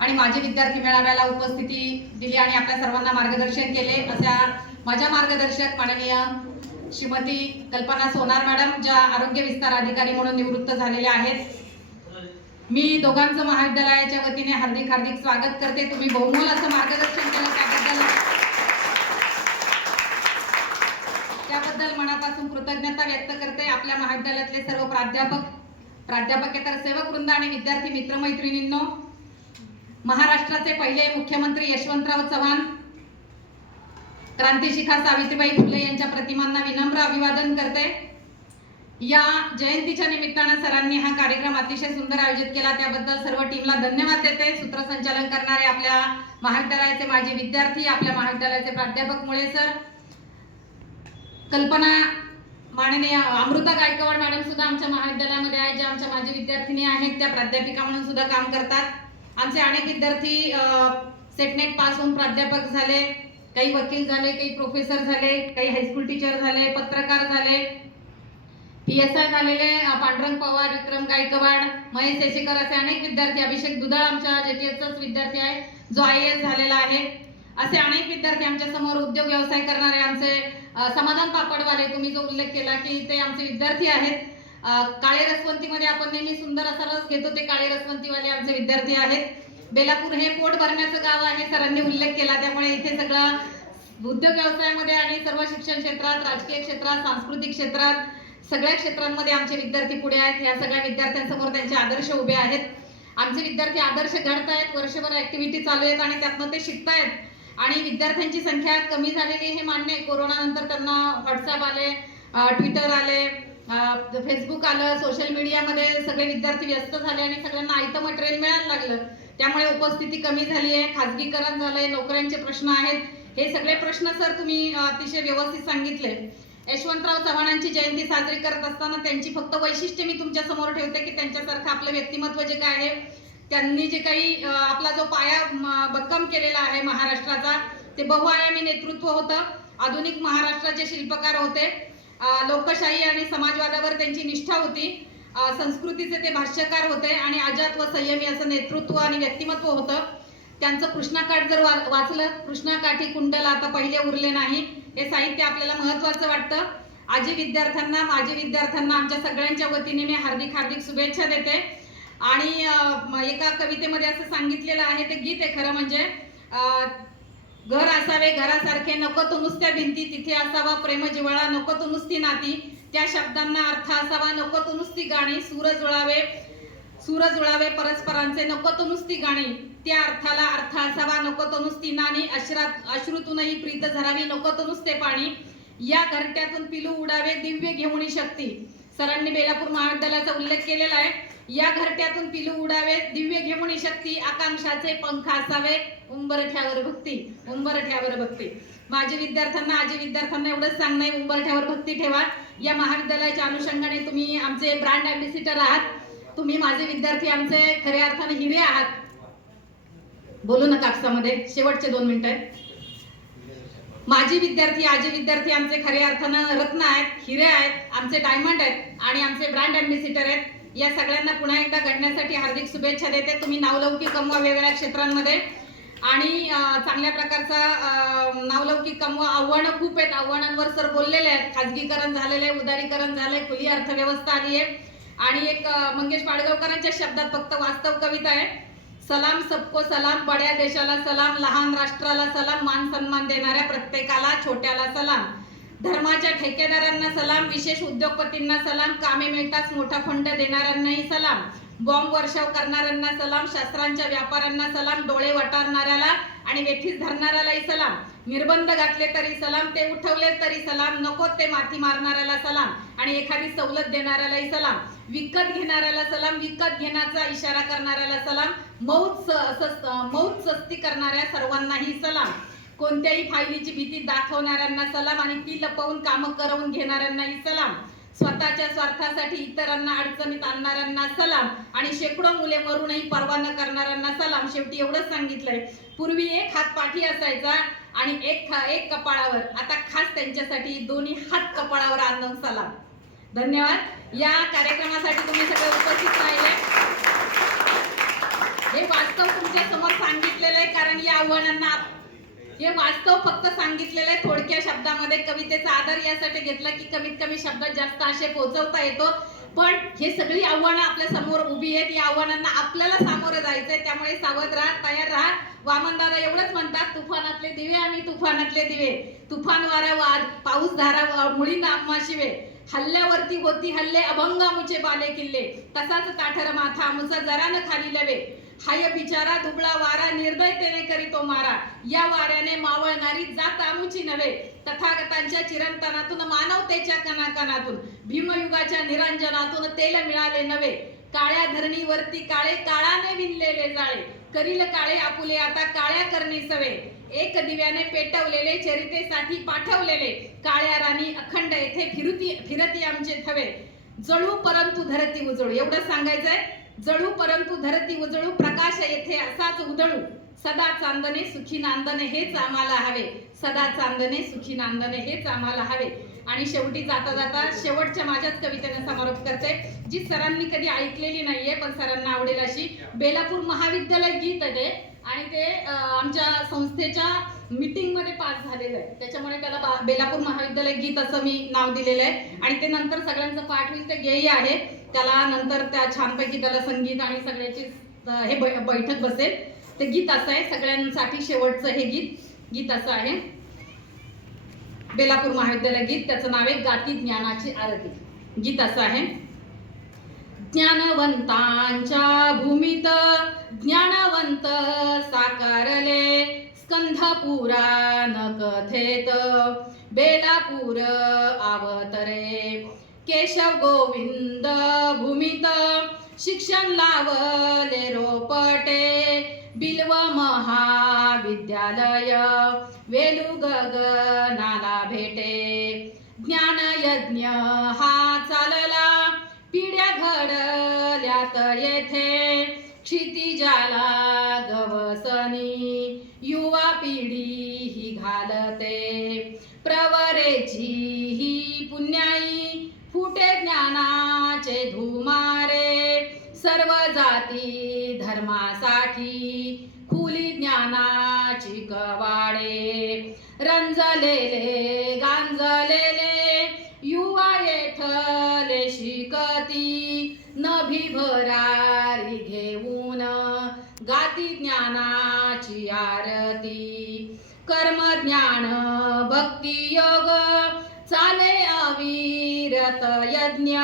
आणि माझे विद्यार्थी मेळाव्याला उपस्थिती दिली आणि आपल्या सर्वांना मार्गदर्शन केले। अशा माझ्या मार्गदर्शक माननीय श्रीमती कल्पना सोनार मॅडम ज्या आरोग्य विस्तार अधिकारी म्हणून निवृत्त झालेल्या आहेत। मी दोघांचं महाविद्यालयाच्या वतीने हार्दिक हार्दिक स्वागत करते। तुम्ही बहुमोल असं मार्गदर्शन केलं त्याबद्दल मनापासून कृतज्ञता व्यक्त करते। आपल्या महाविद्यालयातले सर्व प्राध्यापकेतर सेवक वृंद आणि विद्यार्थी मित्रमैत्रिणींनो, महाराष्ट्राचे पहिले मुख्यमंत्री यशवंतराव चव्हाण, क्रांतिशिखा सावित्रीबाई फुले यांच्या प्रतिमांना विनम्र अभिवादन करते। या जयंतीच्या निमित्ताने सरांनी हा कार्यक्रम अतिशय सुंदर आयोजित केला, त्याबद्दल सर्व टीमला धन्यवाद देते। सूत्रसंचालन करणारे आपल्या महाविद्यालयाचे माजी विद्यार्थी, आपल्या महाविद्यालयाचे प्राध्यापक मुळे सर, कल्पना माननीय अमृता गायकवाड मॅडम सुद्धा आमच्या महाविद्यालयामध्ये आहेत, ज्या आमच्या माजी विद्यार्थिनी आहेत, त्या प्राध्यापिका म्हणून सुद्धा काम करतात। आमचे अनेक विद्यार्थी सेटनेट पास होऊन प्राध्यापक झाले, काही वकील झाले, काही प्रोफेसर झाले, काही हायस्कूल टीचर झाले, पत्रकार झाले, PSI झालेले पांडुरंग पवार, विक्रम गायकवाड, महेश येशेकर असे अनेक विद्यार्थी, अभिषेक दुधाळ आमच्या JTSचाच विद्यार्थी आहे जो IAS झालेला आहे, असे अनेक विद्यार्थी आमच्या समोर उद्योग व्यवसाय करणारे आमचे समाधान पापडवाले, तुम्ही जो उल्लेख केला की ते आमचे विद्यार्थी आहेत। काळे रसवंतीमध्ये आपण नेहमी सुंदर असा रस घेतो, ते काळे रसवंतीवाले आमचे विद्यार्थी आहेत। बेलापूर हे पोट भरण्याचं गाव आहे, सरांनी उल्लेख केला, त्यामुळे इथे सगळं उद्योग व्यवसायामध्ये आणि सर्व शिक्षण क्षेत्रात, राजकीय क्षेत्रात, सांस्कृतिक क्षेत्रात, सगळ्या क्षेत्रांमध्ये आमचे विद्यार्थी पुढे आहेत। या सगळ्या विद्यार्थ्यांसमोर त्यांचे आदर्श उभे आहेत। आमचे विद्यार्थी आदर्श घडतायत, वर्षभर ऍक्टिव्हिटी चालू आहेत आणि त्यातनं ते शिकतायत। आणि विद्यार्थ्यांची संख्या कमी झालेली हे मान्य आहे। कोरोना नंतर त्यांना व्हॉट्सअप आले, ट्विटर आले, फेसबुक आलं, सोशल मीडियामध्ये सगळे विद्यार्थी व्यस्त झाले आणि सगळ्यांना आयतं मटेरियल मिळायला लागलं, त्यामुळे उपस्थिती कमी झाली आहे, खाजगीकरण झालंय, नोकऱ्यांचे प्रश्न आहेत। हे सगळे प्रश्न सर तुम्ही अतिशय व्यवस्थित सांगितले। यशवंतराव चव्हाणांची जयंती साजरी करत असताना त्यांची फक्त वैशिष्ट्य मी तुमच्या समोर ठेवते की त्यांच्यासारखं आपलं व्यक्तिमत्व जे काय आहे, त्यांनी जे काही आपला जो पाया भक्कम केलेला आहे महाराष्ट्राचा, ते बहुआयामी नेतृत्व होतं, आधुनिक महाराष्ट्राचे शिल्पकार होते, लोकशाही आणि समाजवादावर त्यांची निष्ठा होती, संस्कृतीचे ते भाष्यकार होते आणि अजात व संयमी असं नेतृत्व आणि व्यक्तिमत्व होतं। त्यांचं कृष्णाकाठ जर वाचलं, कृष्णाकाठी कुंडल आता पहिले उरले नाही, हे साहित्य आपल्याला महत्त्वाचं वाटतं। आजी विद्यार्थ्यांना, माजी विद्यार्थ्यांना आमच्या सगळ्यांच्या वतीने मी हार्दिक हार्दिक शुभेच्छा देते। आणि एका कवितेमध्ये असं सांगितलेलं आहे, ते गीत आहे खरं म्हणजे, घर असावे घरासारखे, नको तो नुसत्या भिंती, तिथे असावा प्रेम जिव्हाळा, नको तो नुसती नाती, त्या शब्दांना अर्थ असावा, नको तो नुसती गाणी, सूर जुळावे परस्परांचे, नको तो नुसती गाणी, त्या अर्थाला अर्थ असावा, नको तो नुसती नाणी, अश्रूतूनही प्रीत झरावी, नको तो नुसते पाणी, या घरट्यातून पिलू उडावे दिव्य घेऊनी शक्ती। सरांनी बेलापूर महाविद्यालयाचा उल्लेख केलेला आहे। या घरट्यातून पिलू उडावे दिव्य घेऊनी शक्ती, आकांक्षाचे पंख असावे, उंबरठ्यावर भक्ती, उंबरठ्यावर भक्ती। माझे विद्यार्थ्यांना, आजी विद्यार्थ्यांना एवढंच सांगणं आहे, उंबरठ्यावर भक्ती ठेवा। या महाविद्यालयाच्या अनुषंगाने तुम्ही आमचे ब्रँड अँबॅसिडर आहात, तुम्ही माझे विद्यार्थी आमचे खऱ्या अर्थाने हिरे आहात। बोलू नका कागदामध्ये, शेवटचे 2 मिनिटं आहेत। माझे विद्यार्थी, आजी विद्यार्थी आमचे खऱ्या अर्थानं रत्न आहेत, हिरे आहेत, आमचे डायमंड आहेत आणि आमचे ब्रँड अँबॅसिडर आहेत। या सगळ्यांना पुन्हा एकदा घडण्यासाठी हार्दिक शुभेच्छा देते। तुम्ही नावलौकिक कमवा वेगवेगळ्या क्षेत्रांमध्ये आणि चांगल्या प्रकारचा नावलौकिक कमवा। आव्हानं खूप आहेत, आव्हानांवर सर बोललेले आहेत, खाजगीकरण झालेलं आहे, उदारीकरण झालंय, खुली अर्थव्यवस्था आली आहे आणि एक मंगेश पाडगावकरांच्या शब्दात फक्त वास्तव कविता आहे, सलाम सबको सलाम, बड्या देशाला सलाम, लहान राष्ट्राला सलाम, मान सन्मान देणाऱ्या प्रत्येकाला छोट्याला सलाम, धर्माच्या ठेकेदारांना सलाम, विशेष उद्योगपतींना सलाम, कामे मिळताच मोठा फंड देणाऱ्यांनाही सलाम, बॉम्ब वर्षाव करणाऱ्यांना सलाम, शस्त्रांच्या व्यापाऱ्यांना सलाम, डोळे वटारणाऱ्याला आणि वेठीस धरणाऱ्यालाही सलाम, निर्बंध घातले तरी सलाम, ते उठवले तरी सलाम, नको ते माथी मारणाऱ्याला सलाम आणि एखादी सवलत देणाऱ्यालाही सलाम, विकत घेणाऱ्याला सलाम, विकत घेण्याचा इशारा करणाऱ्याला सलाम, मौत सस्ती करणाऱ्या सर्वांनाही सलाम, कोणत्याही फायलीची भीती दाखवणाऱ्यांना सलाम आणि ती लपवून कामं करवून घेणाऱ्यांनाही सलाम, स्वतःच्या स्वार्थासाठी इतरांना अडचणीत आणणाऱ्यांना सलाम आणि शेकडो मुले मरूनही पर्वा न करणाऱ्यांना सलाम। शेवटी एवढंच सांगितलंय, पूर्वी एक हात पाठी असायचा आणि एक कपाळावर, आता खास त्यांच्यासाठी दोन्ही हात कपाळावर आणून सलाम। धन्यवाद। या कार्यक्रमासाठी तुम्ही सगळे उपस्थित राहिले। हे वास्तव तुमच्या समोर सांगितलेलं आहे, कारण या आव्हानांना हे वास्तव फक्त सांगितलेलं आहे थोडक्या शब्दामध्ये. कवितेचा आधार यासाठी घेतला की कमीत कमी शब्दात जास्त आशय पोहोचवता येतो. पण हे सगळी आव्हानं आपल्या समोर उभी आहेत. या आव्हानांना आपल्याला सामोरं जायचंय, त्यामुळे सावध राहा, तयार राहा. वामन दादा एवढंच म्हणतात, तुफानातले दिवे आम्ही तुफानातले दिवे, तुफान वारा वाद पाऊस धारा मुळी आम्हा शिवे, हल्ल्यावरती होती हल्ले अभंग आमुचे बाले किल्ले, तसाच ताठर माथा आमुचा जरा न खाली लवे, हाय बिचारा दुबळा वारा निर्दयतेने करीतो मारा, या वाऱ्याने मावळणारी जात आमुची नव्हे, तथागतांच्या चिरंतनातून मानवतेच्या कणाकणातून भीमयुगाच्या निरंजनातून तेल मिळाले नवे, काळ्या धरणीवरती काळे काळाने विणलेले जाळे, करील काळे आपुले आता काळ्या करणे सवे, एक दिव्याने पेटवलेले चरितेसाठी पाठवलेले, काळ्या राणी अखंड येथे फिरती आमचे थवे, जळू परंतु धरती उजळू. एवढं सांगायचंय, जळू परंतु धरती उजळू, प्रकाश येथे असाच उधळू, सदा चांदणे सुखी नांदणे हेच आम्हाला हवे, सदा चांदणे सुखी नांदणे हेच आम्हाला हवे. आणि शेवटी जाता जाता शेवटच्या माझ्याच कवितेने समारोप करते, जी सरांनी कधी ऐकलेली नाहीये पण सरांना आवडेल अशी. बेलापूर महाविद्यालय गीत आहे ते, आणि ते आमच्या संस्थेच्या मीटिंग मध्ये पास झालेलं आहे, त्याच्यामुळे त्याला बेलापूर महाविद्यालय गीत असं मी नाव दिलेलं आहे. आणि ते नंतर सगळ्यांचं पाठ होईल, ते गेय आहे. त्याला नंतर त्या छानपैकी त्याला संगीत आणि सगळ्याची हे बैठक बसेल. ते गीत असं आहे सगळ्यांसाठी शेवटचं, हे गीत असं आहे, बेलापूर महाविद्यालय गीत. त्याचं नाव आहे गाती ज्ञानाची आरती. गीत असं आहे, ज्ञानवंतांच्या भूमीत ज्ञानवंत साकारले, स्कंध पुराण कथेत बेलापूर अवतरे, केशव गोविंद भूमीत शिक्षण लावले रोपटे, बिल्व महाविद्यालय वेलू गगनाला भेटे, ज्ञान यज्ञ हा चालला पिढ्या घडल्यात येथे, क्षितिजाला गवसनी युवा पिढी ही घालते, प्रवरेची ही पुण्याई फुटे ज्ञानाचे धुमारे, सर्व जाती धर्मासाठी खुली ज्ञानाची कवाडे, रंजलेले गांजलेले युवा येथले शिकती, नभी भरारी घेऊन गाती ज्ञानाची आरती, कर्म ज्ञान भक्ती योग चाले अविरत यज्ञ,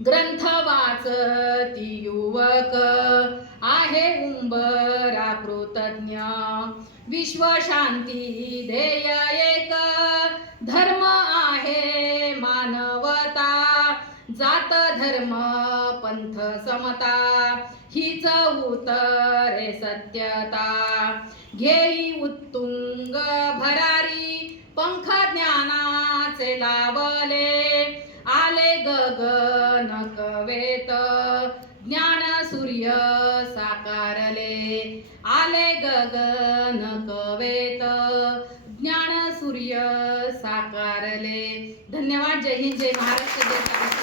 ग्रंथ वाचती युवक आहे उंबरा कृतज्ञ, विश्व शांती ध्येय एक धर्म आहे मानवता, जात धर्म पंथ समता हीच उतरे सत्यता, घेई उत्तुंग भरारी पंख ज्ञानाचे लावले, आले गगन कवेत ज्ञान सूर्य साकारले, आले गगन कवेत ज्ञान सूर्य साकारले. धन्यवाद. जय हिंद, जय महाराष्ट्र, जय